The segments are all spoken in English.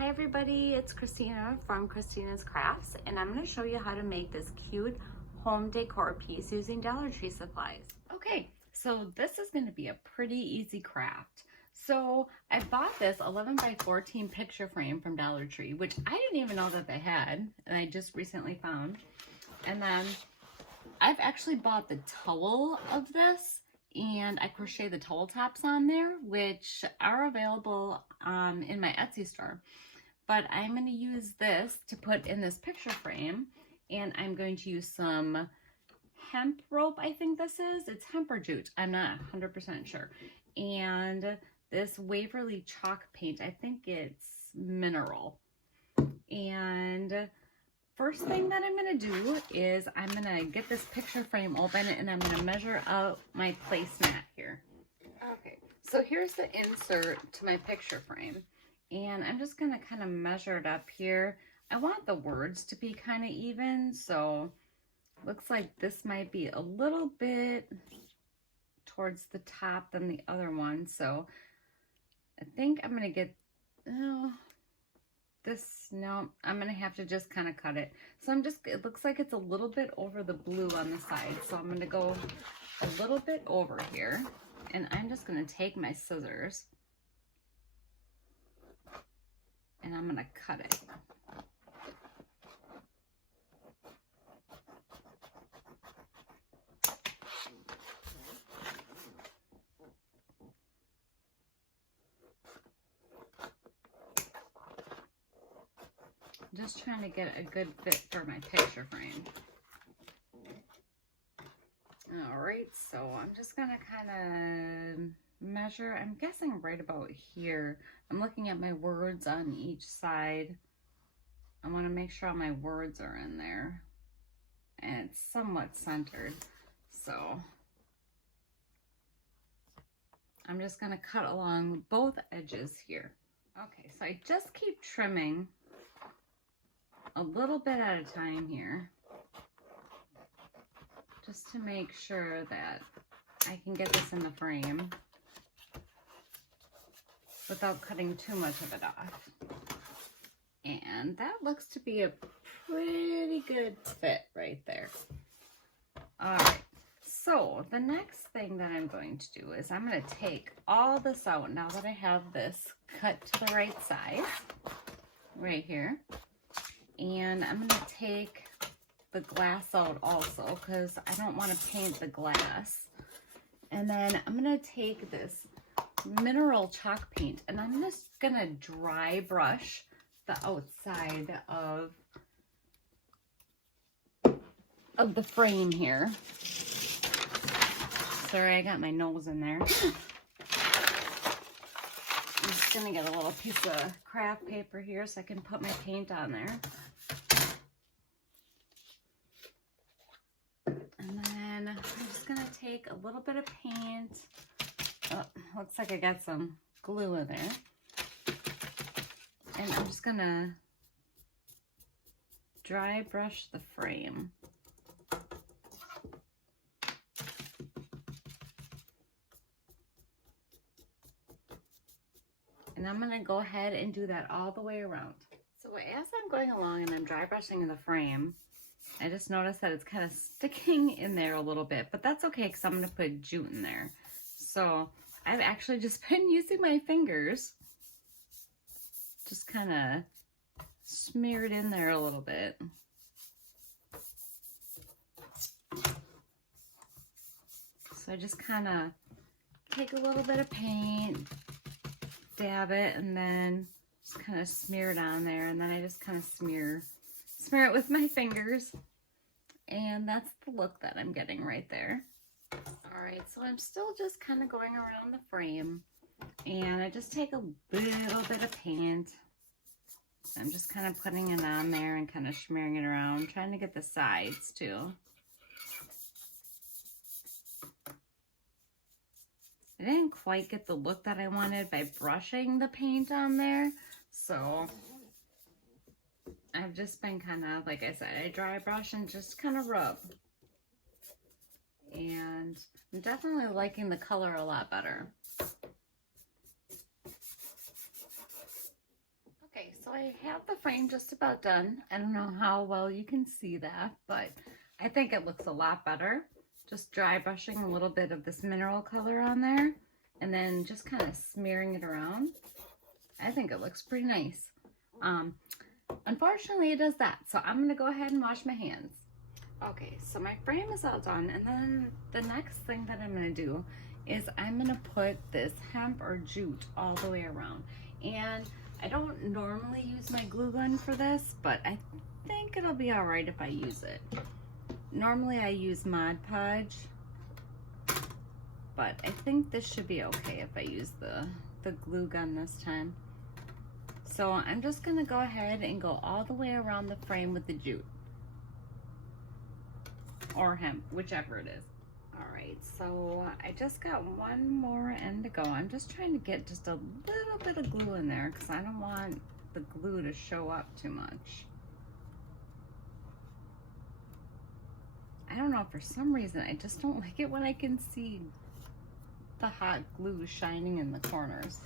Hi everybody, it's Christina from Christina's Crafts, and I'm going to show you how to make this cute home decor piece using Dollar Tree supplies. Okay, so this is going to be a pretty easy craft. So I bought this 11 by 14 picture frame from Dollar Tree, which I didn't even know that they had, and I just recently found. And then I've actually bought the towel of this, and I crochet the towel tops on there, which are available in my Etsy store. But I'm going to use this to put in this picture frame, and I'm going to use some hemp rope, I think this is. It's hemp or jute, I'm not 100% sure. And this Waverly chalk paint, I think it's mineral. And first thing that I'm going to do is I'm going to get this picture frame open, and I'm going to measure out my placemat here. Okay, so here's the insert to my picture frame. And I'm just going to kind of measure it up here. I want the words to be kind of even, so looks like this might be a little bit towards the top than the other one. So I think I'm going to get this. No, I'm going to have to just kind of cut it. So it looks like it's a little bit over the blue on the side. So I'm going to go a little bit over here, and I'm just going to take my scissors and I'm gonna cut it. I'm just trying to get a good fit for my picture frame. All right, so I'm just gonna kind of measure, I'm guessing right about here. I'm looking at my words on each side. I want to make sure all my words are in there and it's somewhat centered. So I'm just going to cut along both edges here. Okay, so I just keep trimming a little bit at a time here, just to make sure that I can get this in the frame without cutting too much of it off. And that looks to be a pretty good fit right there. All right, so the next thing that I'm going to do is I'm going to take all this out now that I have this cut to the right size right here. And I'm going to take the glass out also because I don't want to paint the glass. And then I'm going to take this mineral chalk paint, and I'm just gonna dry brush the outside of the frame here. Sorry, I got my nose in there. I'm just gonna get a little piece of craft paper here so I can put my paint on there. And then I'm just gonna take a little bit of paint. Oh, looks like I got some glue in there. And I'm just gonna dry brush the frame. And I'm gonna go ahead and do that all the way around. So as I'm going along and I'm dry brushing the frame, I just noticed that it's kind of sticking in there a little bit, but that's okay because I'm gonna put jute in there. So I've actually just been using my fingers, just kind of smear it in there a little bit. So I just kind of take a little bit of paint, dab it, and then just kind of smear it on there. And then I just kind of smear it with my fingers. And that's the look that I'm getting right there. All right, so I'm still just kind of going around the frame, and I just take a little bit of paint. I'm just kind of putting it on there and kind of smearing it around, trying to get the sides too. I didn't quite get the look that I wanted by brushing the paint on there, so I've just been kind of, like I said, I dry brush and just kind of rub. And I'm definitely liking the color a lot better. Okay, so I have the frame just about done. I don't know how well you can see that, but I think it looks a lot better. Just dry brushing a little bit of this mineral color on there and then just kind of smearing it around. I think it looks pretty nice. Unfortunately, it does that, so I'm gonna go ahead and wash my hands. Okay, so my frame is all done, and then the next thing that I'm gonna do is I'm gonna put this hemp or jute all the way around. And I don't normally use my glue gun for this, but I think it'll be all right if I use it. Normally I use Mod Podge, but I think this should be okay if I use the glue gun this time. So I'm just gonna go ahead and go all the way around the frame with the jute. Or hemp, whichever it is. All right, so I just got one more end to go. I'm just trying to get just a little bit of glue in there because I don't want the glue to show up too much. I don't know, for some reason, I just don't like it when I can see the hot glue shining in the corners.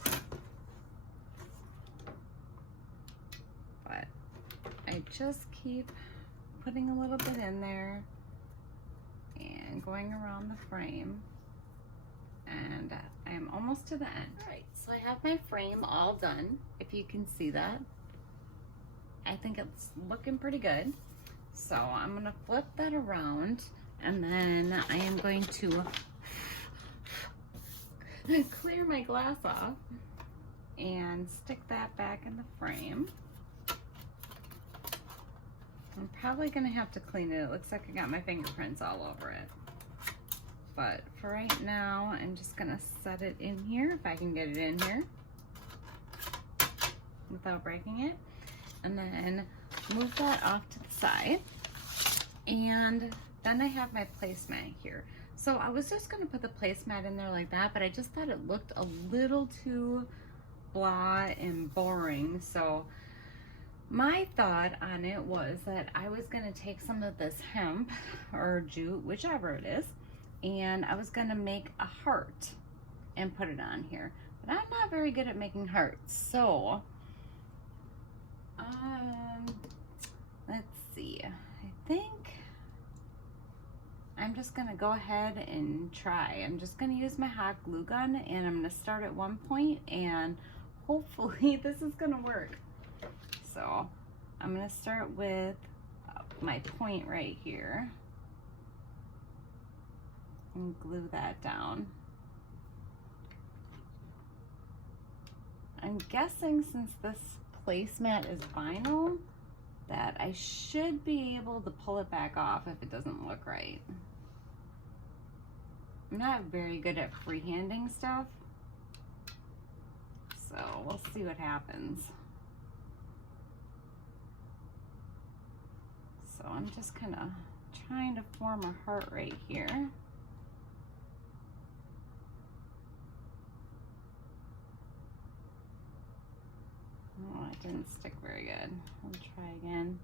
But I just keep putting a little bit in there and going around the frame, and I am almost to the end. All right, so I have my frame all done, if you can see that. I think it's looking pretty good. So I'm gonna flip that around, and then I am going to clear my glass off and stick that back in the frame. I'm probably gonna have to clean it. It looks like I got my fingerprints all over it. But for right now, I'm just gonna set it in here, if I can get it in here without breaking it. And then move that off to the side. And then I have my placemat here. So I was just gonna put the placemat in there like that, but I just thought it looked a little too blah and boring. So my thought on it was that I was gonna take some of this hemp or jute, whichever it is, and I was gonna make a heart and put it on here. But I'm not very good at making hearts, so let's see. I think I'm just gonna go ahead and try. I'm just gonna use my hot glue gun, and I'm gonna start at one point, and hopefully this is gonna work. So I'm gonna start with my point right here and glue that down. I'm guessing since this placemat is vinyl that I should be able to pull it back off if it doesn't look right. I'm not very good at freehanding stuff, so we'll see what happens. So I'm just kind of trying to form a heart right here. Oh, it didn't stick very good. I'll try again.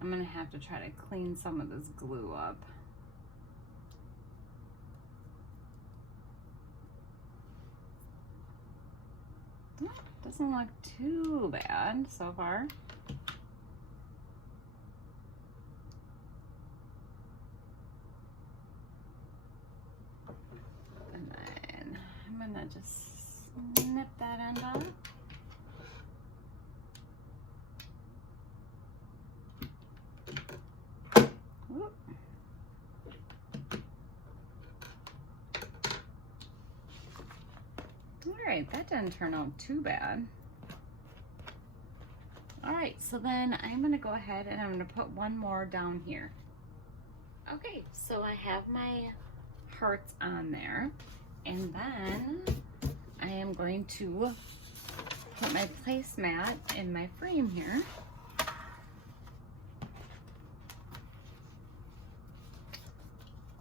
I'm gonna have to try to clean some of this glue up. Doesn't look too bad so far. And then I'm gonna just snip that end off. Whoop. All right, that didn't turn out too bad. All right, so then I'm gonna go ahead and I'm gonna put one more down here. Okay, so I have my hearts on there, and then I am going to put my placemat in my frame here.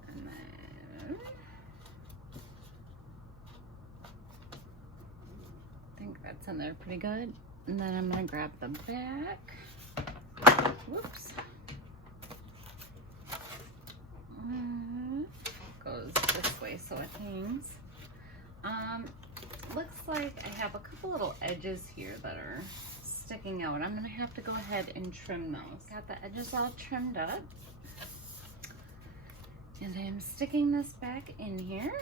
And then fits in there pretty good. And then I'm gonna grab the back. Whoops. Goes this way so it hangs. Looks like I have a couple little edges here that are sticking out. I'm gonna have to go ahead and trim those. Got the edges all trimmed up. And I'm sticking this back in here.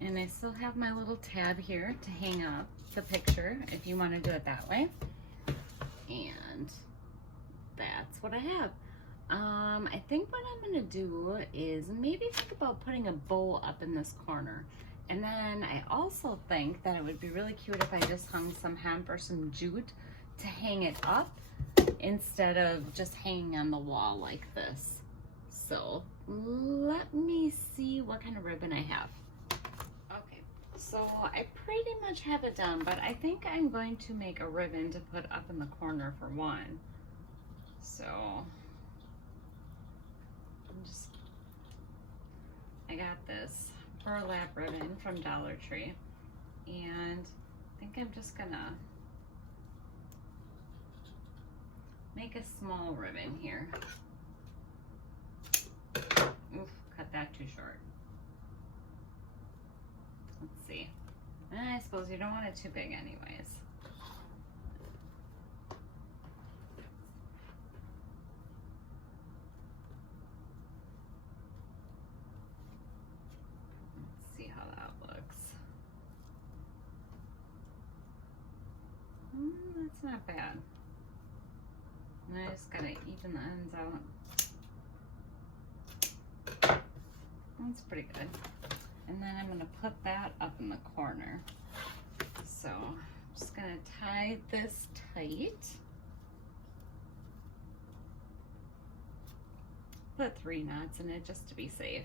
And I still have my little tab here to hang up the picture if you want to do it that way. And that's what I have. I think what I'm gonna do is maybe think about putting a bow up in this corner. And then I also think that it would be really cute if I just hung some hemp or some jute to hang it up instead of just hanging on the wall like this. So let me see what kind of ribbon I have. Okay, so I pretty much have it done, but I think I'm going to make a ribbon to put up in the corner for one. So I got this burlap ribbon from Dollar Tree, and I think I'm just gonna make a small ribbon here. Oof, cut that too short. Let's see. I suppose you don't want it too big anyways. Let's see how that looks. That's not bad. And I just gotta even the ends out. That's pretty good. And then I'm gonna put that up in the corner. So I'm just gonna tie this tight. Put 3 knots in it just to be safe.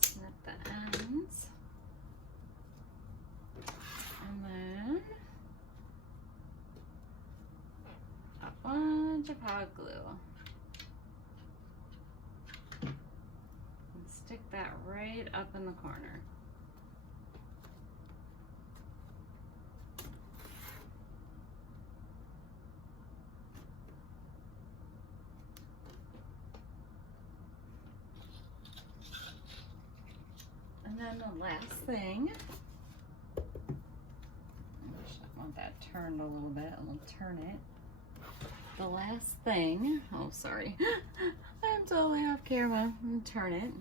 Snip the ends. And then a bunch of hot glue. And stick that right up in the corner. And then the last thing, I want that turned a little bit. I'll turn it. The last thing, oh sorry, I'm totally off camera. I'm gonna turn it.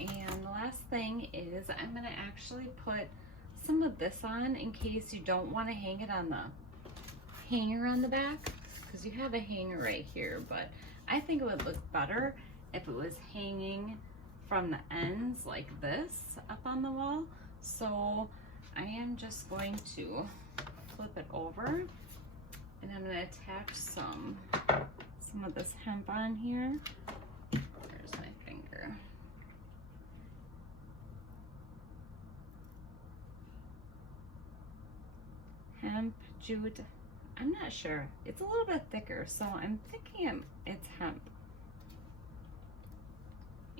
And the last thing is I'm gonna actually put some of this on in case you don't want to hang it on the hanger on the back, because you have a hanger right here, but I think it would look better if it was hanging from the ends like this up on the wall. So I am just going to flip it over, and I'm going to attach some of this hemp on here. Where's my finger? Hemp, jute, I'm not sure. It's a little bit thicker, so I'm thinking it's hemp.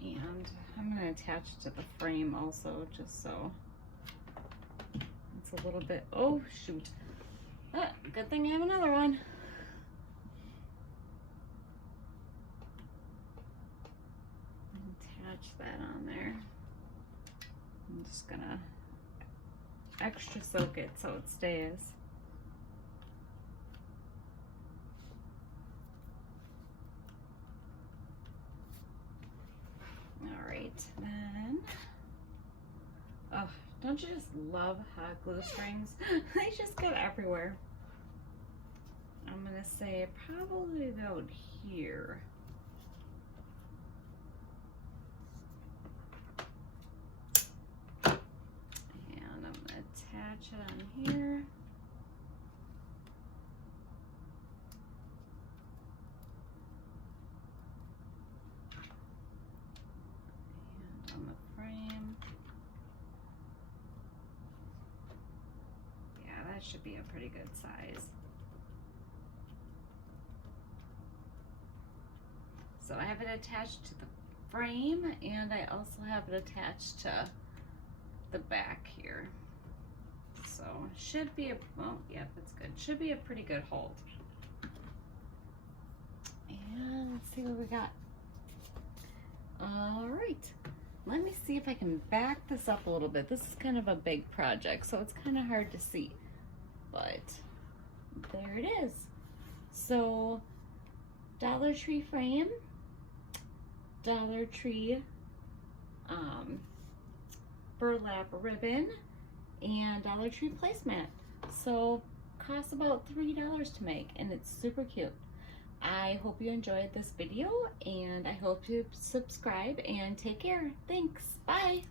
And I'm going to attach it to the frame also, just so it's a little bit, oh shoot. Ah, good thing I have another one. Attach that on there. I'm just gonna extra soak it so it stays. All right, then, oh, don't you just love hot glue strings? They just get everywhere. I'm gonna say probably about here. And I'm gonna attach it on here. And on the frame. Yeah, that should be a pretty good size. So I have it attached to the frame, and I also have it attached to the back here. So should be a, well, yeah, that's good. Should be a pretty good hold. And let's see what we got. All right, let me see if I can back this up a little bit. This is kind of a big project, so it's kind of hard to see, but there it is. So Dollar Tree frame, Dollar Tree burlap ribbon, and Dollar Tree placemat. So costs about $3 to make, and it's super cute. I hope you enjoyed this video, and I hope you subscribe and take care. Thanks. Bye.